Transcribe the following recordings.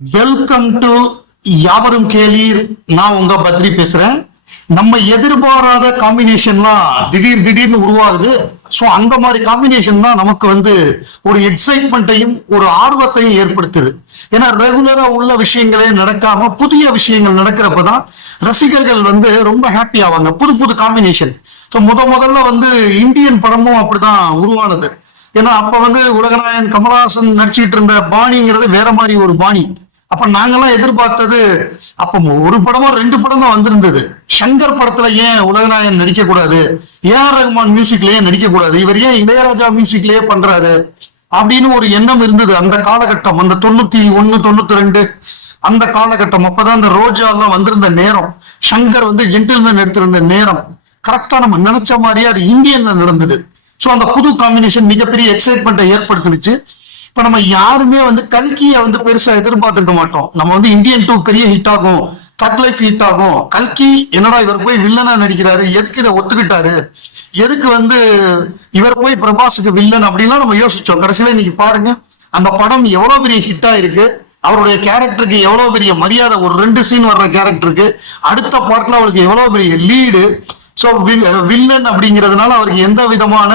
Welcome to யாவரும் கேளீர். நான் உங்க பத்ரி பேசுறேன். நம்ம எதிர்பாராத காம்பினேஷன்லாம் திடீர் திடீர்னு உருவாகுது. ஸோ அந்த மாதிரி காம்பினேஷன் தான் நமக்கு வந்து ஒரு எக்ஸைட்மெண்ட்டையும் ஒரு ஆர்வத்தையும் ஏற்படுத்துது. ஏன்னா ரெகுலரா உள்ள விஷயங்களே நடக்காம புதிய விஷயங்கள் நடக்கிறப்ப தான் ரசிகர்கள் வந்து ரொம்ப ஹாப்பி ஆவாங்க. புது புது காம்பினேஷன் ஸோ முத முதல்ல வந்து இந்தியன் படமும் அப்படிதான் உருவானது. ஏன்னா அப்ப வந்து உலகநாயகன் கமலஹாசன் நடிச்சிட்டு இருந்த பாணிங்கிறது வேற மாதிரி ஒரு பாணி. அப்ப நாங்கெல்லாம் எதிர்பார்த்தது அப்ப ஒரு படமோ ரெண்டு படம் தான் வந்திருந்தது. சங்கர் படத்துல ஏன் உலகநாயகன் நடிக்க கூடாது ஏஆர் ரஹ்மான் மியூசிக்லயே நடிக்க கூடாது இவர் ஏன் இளையராஜா மியூசிக்லயே பண்றாரு? அப்படின்னு ஒரு எண்ணம் இருந்தது அந்த காலகட்டம். அந்த தொண்ணூத்தி ஒண்ணு தொண்ணூத்தி ரெண்டு அந்த காலகட்டம். அப்பதான் அந்த ரோஜா எல்லாம் வந்திருந்த நேரம். சங்கர் வந்து ஜென்டில்மேன் எடுத்திருந்த நேரம். கரெக்டா நம்ம நினைச்ச மாதிரியே அது இந்தியன்ல நடந்தது. ஸோ அந்த புது காம்பினேஷன் மிகப்பெரிய எக்ஸைட்மெண்ட்டை ஏற்படுத்துனுச்சு. இப்போ நம்ம யாருமே வந்து கல்கியை வந்து பெருசாக எதிர்பார்த்துருக்க மாட்டோம். நம்ம வந்து இந்தியன் டூ பெரிய ஹிட் ஆகும். தக் லைஃப் ஹிட் ஆகும். கல்கி என்னடா இவர் போய் வில்லனா நடிக்கிறாரு? எதுக்கு இதை ஒத்துக்கிட்டாரு? எதுக்கு வந்து இவர் போய் பிரபாஸுக்கு வில்லன் அப்படின்லாம் நம்ம யோசிச்சோம். கடைசியில இன்னைக்கு பாருங்க அந்த படம் எவ்வளவு பெரிய ஹிட் ஆயிருக்கு. அவருடைய கேரக்டருக்கு எவ்வளவு பெரிய மரியாதை ஒரு ரெண்டு சீன் வர்ற கேரக்டருக்கு அடுத்த பார்ட்ல அவருக்கு எவ்வளவு பெரிய லீடு ஸோ வில்லன் அப்படிங்கிறதுனால அவருக்கு எந்த விதமான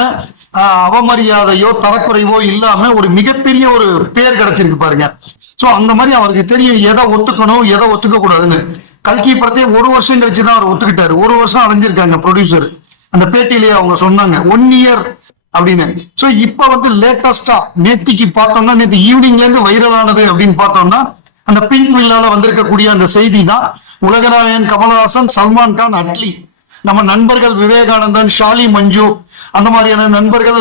அவமரியாதையோ தரக்குறைவோ இல்லாம ஒரு மிகப்பெரிய ஒரு பேர் கிடைச்சிருக்கு பாருங்க. சோ அந்த மாதிரி அவருக்கு தெரியும் எதை ஒத்துக்கணும் எதை ஒத்துக்க கூடாதுன்னு. கல்கி படத்தையே ஒரு வருஷம் கழிச்சு தான் அவர் ஒத்துக்கிட்டாரு. ஒரு வருஷம் அலைஞ்சிருக்காங்க ப்ரொடியூசர் அந்த பேட்டியிலேயே அவங்க சொன்னாங்க ஒன் இயர் அப்படின்னு. சோ இப்ப வந்து லேட்டஸ்டா நேத்திக்கு பார்த்தோம்னா நேத்து ஈவினிங்ல இருந்து வைரலானது அப்படின்னு பார்த்தோம்னா அந்த பிங்க் வில்லால வந்திருக்கக்கூடிய அந்த செய்தி தான் உலகநாயகன் கமலஹாசன் சல்மான் கான் அட்லி. நம்ம நண்பர்கள் விவேகானந்தன் ஷாலி மஞ்சு அந்த மாதிரியான நண்பர்கள்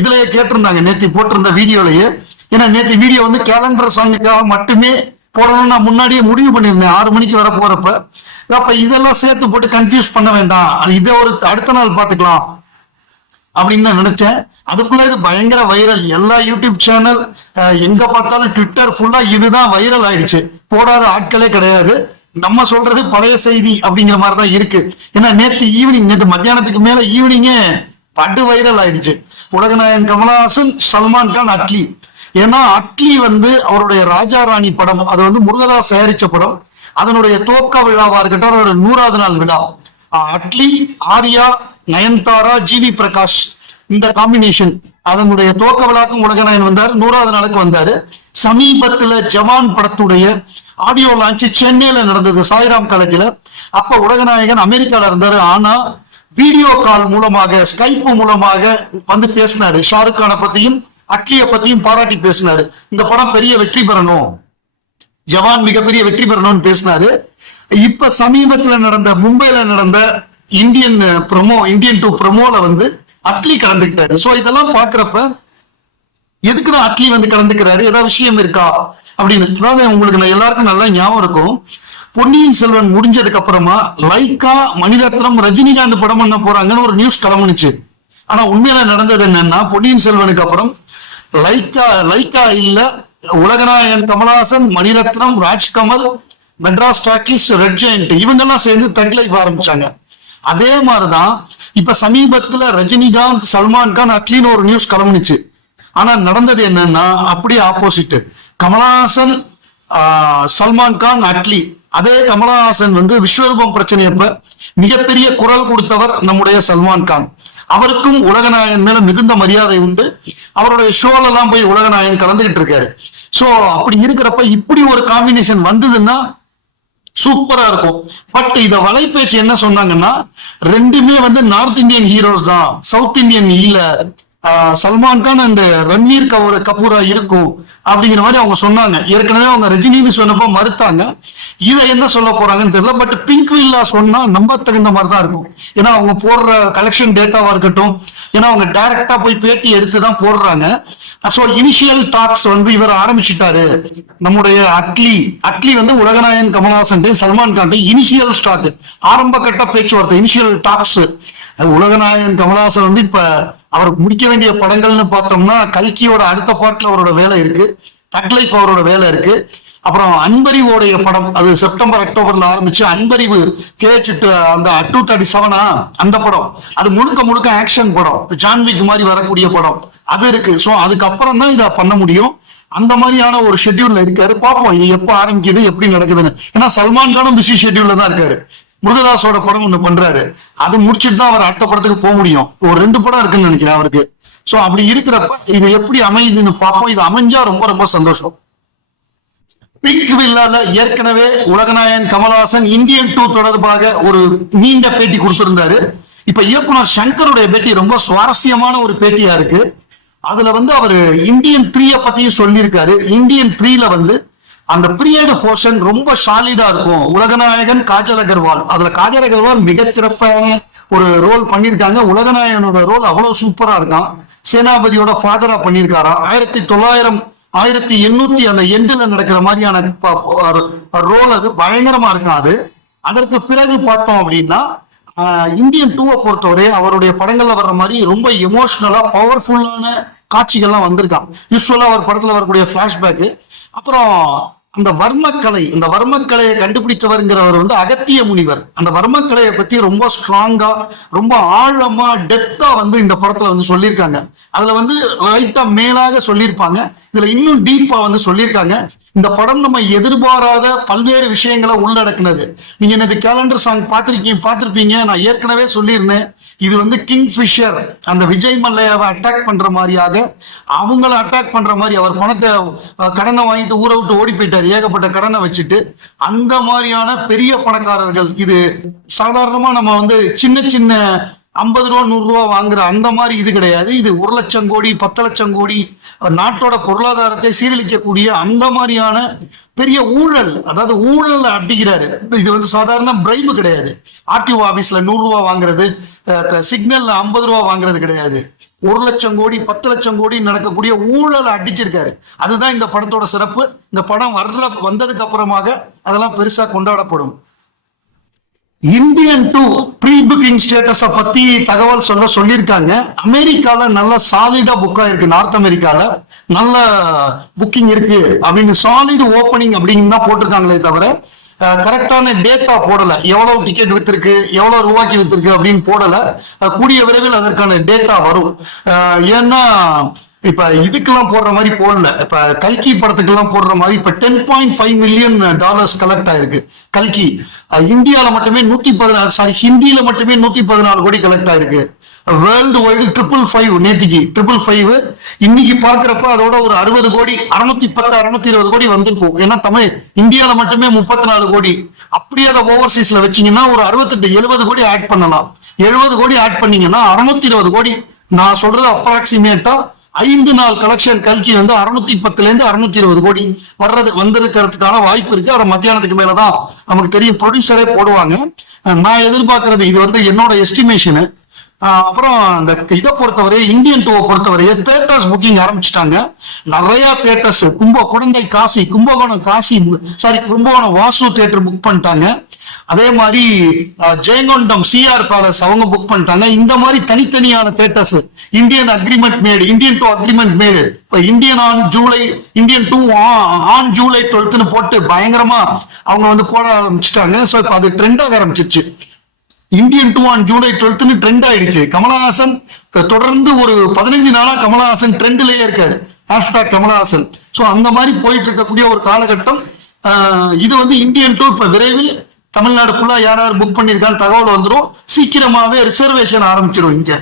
இதுலயே கேட்டிருந்தாங்க நேத்தி போட்டிருந்த வீடியோலயே. ஏன்னா நேத்தி வீடியோ வந்து கேலண்டர் சாங்குக்காக மட்டுமே போடணும்னு நான் முன்னாடியே முடிவு பண்ணியிருந்தேன். ஆறு மணிக்கு வர போறப்ப. அப்ப இதெல்லாம் சேர்த்து போட்டு கன்ஃபியூஸ் பண்ண வேண்டாம். இதை ஒரு அடுத்த நாள் பாத்துக்கலாம் அப்படின்னு நான் நினைச்சேன். அதுக்குள்ள இது பயங்கர வைரல் எல்லா யூடியூப் சேனல் எங்க பார்த்தாலும் ட்விட்டர் ஃபுல்லா இதுதான் வைரல் ஆயிடுச்சு. போடாத ஆட்களே கிடையாது. நம்ம சொல்றது பழைய செய்தி அப்படிங்கிற மாதிரி தான் இருக்கு. ஏன்னா நேத்து ஈவினிங் நேத்து மத்தியானத்துக்கு மேல ஈவினிங்கே படு வைரல் ஆயிடுச்சு. உலகநாயகன் கமலஹாசன் சல்மான் கான் அட்லி. ஏன்னா அட்லி வந்து அவருடைய ராஜா ராணி படம் அது வந்து முருகதாஸ் தயாரிச்ச படம். அதனுடைய துவக்க விழாவா இருக்கட்டும் அதனுடைய நூறாவது நாள் விழா. அட்லி ஆர்யா நயன்தாரா ஜிவி பிரகாஷ் இந்த காம்பினேஷன் அதனுடைய துவக்க விழாக்கும் உலகநாயன் வந்தார் நூறாவது நாளுக்கு வந்தாரு. சமீபத்துல ஜவான் படத்துடைய ஆடியோ லான்ச் சென்னையில நடந்தது. சாய்ராம் காலேஜ்ல. அப்ப உலகநாயகன் அமெரிக்கால இருந்தாரு. ஆனா வீடியோ கால் மூலமாக ஸ்கைப் மூலமாக வந்து பேசினாரு. ஷாருக் கானை பத்தியும் அட்லிய பத்தியும் பாராட்டி பேசினாரு. இந்த படம் பெரிய வெற்றி பெறணும். ஜவான் மிகப்பெரிய வெற்றி பெறணும்னு பேசினாரு. இப்ப சமீபத்துல நடந்த மும்பைல நடந்த இந்தியன் ப்ரொமோ இந்தியன் டூ ப்ரொமோல வந்து அட்லி கலந்துக்கிட்டாரு. சோ இதெல்லாம் பாக்குறப்ப எதுக்குன்னா அட்லி வந்து கலந்துக்கிறாரு? ஏதாவது விஷயம் இருக்கா? அப்படின்னு. அதாவது உங்களுக்கு நான் எல்லாருக்கும் நல்லா ஞாபகம் இருக்கும். பொன்னியின் செல்வன் முடிஞ்சதுக்கு அப்புறமா லைக்கா மணிரத்னம் ரஜினிகாந்த் படம் பண்ண போறாங்கன்னு ஒரு நியூஸ் கிளம்புனுச்சு. ஆனா உண்மையில நடந்தது என்னன்னா பொன்னியின் செல்வனுக்கு அப்புறம் லைக்கா லைக்கா இல்ல உலகநாயகன் Kamal Haasan Mani Ratnam Raj Kamal Madras talkies red giant இவங்கெல்லாம் சேர்ந்து தக் லைஃப் ஆரம்பிச்சாங்க. அதே மாதிரிதான் இப்ப சமீபத்துல ரஜினிகாந்த் சல்மான் கான் அட்லின்னு ஒரு நியூஸ் கிளம்புனுச்சு. ஆனா நடந்தது என்னன்னா அப்படியே ஆப்போசிட் கமலஹாசன் சல்மான் கான் அட்லி. அதே கமலஹாசன் வந்து விஸ்வரூபம் பிரச்சனையப்ப மிகப்பெரிய குரல் கொடுத்தவர் நம்முடைய சல்மான் கான். அவருக்கும் உலகநாயகன் மேல மிகுந்த மரியாதை உண்டு. அவருடைய ஷோல எல்லாம் போய் உலகநாயகன் கலந்துகிட்டு இருக்காரு. சோ அப்படி இருக்கிறப்ப இப்படி ஒரு காம்பினேஷன் வந்ததுன்னா சூப்பரா இருக்கும். பட் இத வலைபேச்சு என்ன சொன்னாங்கன்னா ரெண்டுமே வந்து நார்த் இந்தியன் ஹீரோஸ் தான். சவுத் இந்தியன் இல்ல. சல்மான் கான் அண்ட் ரன்வீர் கபூர் கபூரா இருக்கும் அப்படிங்கிற மாதிரி அவங்க சொன்னாங்க. ஏற்கனவே அவங்க ரஜினின்னு சொன்னப்போ மறுத்தாங்க. இதை என்ன சொல்ல போறாங்கன்னு தெரியல பட் பிங்க் வில்லா சொன்னா நம்ப தகுந்த மாதிரி தான் இருக்கும். ஏன்னா அவங்க போடுற கலெக்ஷன் டேட்டாவா இருக்கட்டும் ஏன்னா அவங்க டைரக்டா போய் பேட்டி எடுத்து தான் போடுறாங்க. ஸோ இனிஷியல் டாக்ஸ் வந்து இவர் ஆரம்பிச்சிட்டாரு. நம்முடைய அட்லி அட்லி வந்து உலகநாயன் கமல்ஹாசன் சல்மான் கான் இனிஷியல் ஸ்டாக் ஆரம்ப கட்ட பேச்சுவார்த்தை இனிஷியல் டாக்ஸ் உலகநாயகன் கமல்ஹாசன் வந்து இப்ப அவர் முடிக்க வேண்டிய படங்கள்னு பார்த்தோம்னா கல்கியோட அடுத்த பாட்டில் அவரோட வேலை இருக்கு. தக்லைஃப் அவரோட வேலை இருக்கு. அப்புறம் அன்பறிவோடைய படம் அது செப்டம்பர் அக்டோபர்ல ஆரம்பிச்சு அன்பறிவு கேச்சுட்டு அந்த டூ தேர்ட்டி செவனா அந்த படம். அது முழுக்க முழுக்க ஆக்ஷன் படம். ஜான்விக் மாதிரி வரக்கூடிய படம். அது இருக்கு. ஸோ அதுக்கப்புறம் தான் இதை பண்ண முடியும். அந்த மாதிரியான ஒரு ஷெட்யூல்ல இருக்காரு. பார்ப்போம் இது எப்போ ஆரம்பிக்குது எப்படி நடக்குதுன்னு. ஏன்னா சல்மான் கானும் பிஸி ஷெட்யூல்ல தான் இருக்காரு. முருகதாசோட படம் ஒண்ணு பண்றாரு. அதை முடிச்சுட்டு தான் அவர் அடுத்த படத்துக்கு போக முடியும். ஒரு ரெண்டு படம் இருக்குன்னு நினைக்கிறேன் அவருக்கு. சோ அப்படி இருக்கிறப்ப இது எப்படி அமையுதுன்னு பார்ப்போம். இது அமைஞ்சா ரொம்ப ரொம்ப சந்தோஷம். பிங்க் வில்லால ஏற்கனவே உலகநாயன் கமலஹாசன் இந்தியன் டூ தொடர்பாக ஒரு நீண்ட பேட்டி கொடுத்திருந்தாரு. இப்ப இயக்குனர் சங்கருடைய பேட்டி ரொம்ப சுவாரஸ்யமான ஒரு பேட்டியா இருக்கு. அதுல வந்து அவர் இந்தியன் த்ரீய பத்தியும் சொல்லியிருக்காரு. இந்தியன் த்ரீல வந்து அந்த பீரியட் போர்ஷன் ரொம்ப சாலிடா இருக்கும். உலகநாயகன் காஜல் அகர்வால். அதுல காஜல் அகர்வால் மிகச்சிறப்பான ஒரு ரோல் பண்ணியிருக்காங்க. உலகநாயகனோட ரோல் அவ்வளவு சூப்பரா இருக்கான். சேனாபதியோட ஃபாதரா பண்ணியிருக்காரா? ஆயிரத்தி தொள்ளாயிரம் ஆயிரத்தி எண்ணூத்தி அந்த எண்டுல நடக்கிற மாதிரியான ரோல் அது. பயங்கரமா இருக்கும் அது. அதற்கு பிறகு பார்த்தோம் அப்படின்னா இந்தியன் டூவை பொறுத்தவரை அவருடைய படங்கள்ல வர்ற மாதிரி ரொம்ப எமோஷனலா பவர்ஃபுல்லான காட்சிகள்லாம் வந்திருக்கான். யூஸ்வலா அவர் படத்துல வரக்கூடிய பிளாஷ்பேக் அப்புறம் அந்த வர்மக்கலை இந்த வர்மக்கலையை கண்டுபிடித்தவருங்கிறவர் வந்து அகத்திய முனிவர். அந்த வர்மக்கலையை பத்தி ரொம்ப ஸ்ட்ராங்கா ரொம்ப ஆழமா டெப்தா வந்து இந்த படத்துல வந்து சொல்லியிருக்காங்க. அதுல வந்து ரைட்டா மேலாக சொல்லியிருப்பாங்க. இதுல இன்னும் டீப்பா வந்து சொல்லியிருக்காங்க. இந்த படம் நம்ம எதிர்பாராத பல்வேறு விஷயங்களை உள்ளடக்குனது. நீங்க எனது கேலண்டர் சாங் பார்த்துருக்கீங்க பார்த்துருப்பீங்க நான் ஏற்கனவே சொல்லியிருந்தேன். இது வந்து கிங் ஃபிஷர் அந்த விஜய் மல்லையாவை அட்டாக் பண்ற மாதிரியாக அவங்கள அட்டாக் பண்ற மாதிரி அவர் பணத்தை கடனை வாங்கிட்டு ஊரை விட்டு ஓடி போயிட்டார். ஏகப்பட்ட கடனை வச்சுட்டு அந்த மாதிரியான பெரிய பணக்காரர்கள் இது சாதாரணமா நம்ம வந்து சின்ன சின்ன ஐம்பது ரூபா நூறு ரூபா வாங்குற அந்த மாதிரி இது கிடையாது. இது ஒரு லட்சம் கோடி பத்து லட்சம் கோடி நாட்டோட பொருளாதாரத்தை சீரழிக்கக்கூடிய அந்த மாதிரியான பெரிய ஊழல் அதாவது ஊழல் அடிக்கிறாரு. இது வந்து சாதாரண பிரைபு கிடையாது. ஆர்டிஓ ஆபீஸ்ல நூறு ரூபா வாங்குறது சிக்னல்ல ஐம்பது ரூபா வாங்குறது கிடையாது. ஒரு லட்சம் கோடி பத்து லட்சம் கோடி நடக்கக்கூடிய ஊழலை அடிச்சிருக்காரு. அதுதான் இந்த படத்தோட சிறப்பு. இந்த படம் வர்ற வந்ததுக்கு அப்புறமாக அதெல்லாம் பெருசா கொண்டாடப்படும். இந்தியன் டூ ப்ரீ புக்கிங் ஸ்டேட்டஸ பத்தி தகவல் சொல்ல சொல்லியிருக்காங்க. அமெரிக்கால நல்ல சாலிடா புக்கா இருக்கு நார்த் அமெரிக்கால நல்ல புக்கிங் இருக்கு. அப்படின்னு சாலிடு ஓப்பனிங் அப்படின்னு தான் போட்டிருக்காங்களே தவிர கரெக்டான டேட்டா போடல. எவ்வளவு டிக்கெட் வித்திருக்கு எவ்வளவு ரூபாய்க்கு வித்திருக்கு அப்படின்னு போடல. கூடிய விரைவில் அதற்கான டேட்டா வரும். ஏன்னா இப்ப இதுக்கெல்லாம் போடுற மாதிரி போடல. இப்ப கல்கி படத்துக்கெல்லாம் போடுற மாதிரி இப்ப ten point five million dollars collect ஆயிருக்கு. கல்கி. இந்தியால மட்டுமே நூத்தி பதினாறு சாரி ஹிந்தியில மட்டுமே நூத்தி பதினாலு கோடி கலெக்ட் ஆயிருக்கு. வேர்ல்டு வைடு ட்ரிபிள் ஃபைவ் நேத்திக்கு. ட்ரிபிள் ஃபைவ் இன்னைக்கு பாக்குறப்ப அதோட ஒரு அறுபது கோடி அறுநூத்தி பத்து அறுநூத்தி இருபது கோடி வந்திருக்கும். ஏன்னா தமிழ் இந்தியால மட்டுமே முப்பத்தி நாலு கோடி. அப்படியே அதை ஓவர்சீஸ்ல வச்சீங்கன்னா ஒரு அறுபத்தெட்டு எழுபது கோடி ஆட் பண்ணலாம். எழுபது கோடி ஆட் பண்ணீங்கன்னா அறுநூத்தி இருபது கோடி. நான் சொல்றது அப்ராக்சிமேட்டா ஐந்து நாள் கலெக்ஷன் கல்கி வந்து அறுநூத்தி பத்துல இருந்து அறுநூத்தி இருபது கோடி வர்றது வந்திருக்கிறதுக்கான வாய்ப்பு இருக்கு. அதை மத்தியானத்துக்கு மேலதான் நமக்கு தெரியும். ப்ரொடியூசரே போடுவாங்க. நான் எதிர்பார்க்கறது இது வந்து என்னோட எஸ்டிமேஷனு அப்புறம் இந்த இதை பொறுத்தவரை இந்தியன் டூவை பொறுத்தவரையே தேட்டர்ஸ் புக்கிங் ஆரம்பிச்சிட்டாங்க. நிறைய தேட்டர்ஸ் கும்ப குழந்தை Kasi Kumbakonam Kasi sorry Kumbakonam Vasu theatre book பண்ணிட்டாங்க. அதே மாதிரி ஜெயங்கொண்டம் சிஆர் பேலஸ் அவங்க புக் பண்ணிட்டாங்க. இந்த மாதிரி தனித்தனியான theatres Indian agreement made Indian two agreement made இப்போ Indian on July Indian two on July டுவெல்த்னு போட்டு பயங்கரமா அவங்க வந்து போட ஆரம்பிச்சிட்டாங்க. ஸோ இப்போ அது ட்ரெண்ட் ஆக ஆரம்பிச்சிருச்சு. இந்தியன் டூ ஆன் ஜூலை டுவெல்த்னு ட்ரெண்ட் ஆயிடுச்சு. கமலஹாசன் தொடர்ந்து ஒரு பதினஞ்சு நாளா கமலஹாசன் ட்ரெண்ட்லயே இருக்காரு. ஹேஷ்டாக் கமலஹாசன். ஸோ அந்த மாதிரி போயிட்டு இருக்கக்கூடிய ஒரு காலகட்டம் இது வந்து இந்தியன் டூ இப்போ விரைவில் தமிழ்நாடு ஃபுல்லாக யார் யார் புக் பண்ணியிருக்கான்னு தகவல் வந்துடும் சீக்கிரமாவே ரிசர்வேஷன் ஆரம்பிச்சிடும் இங்க.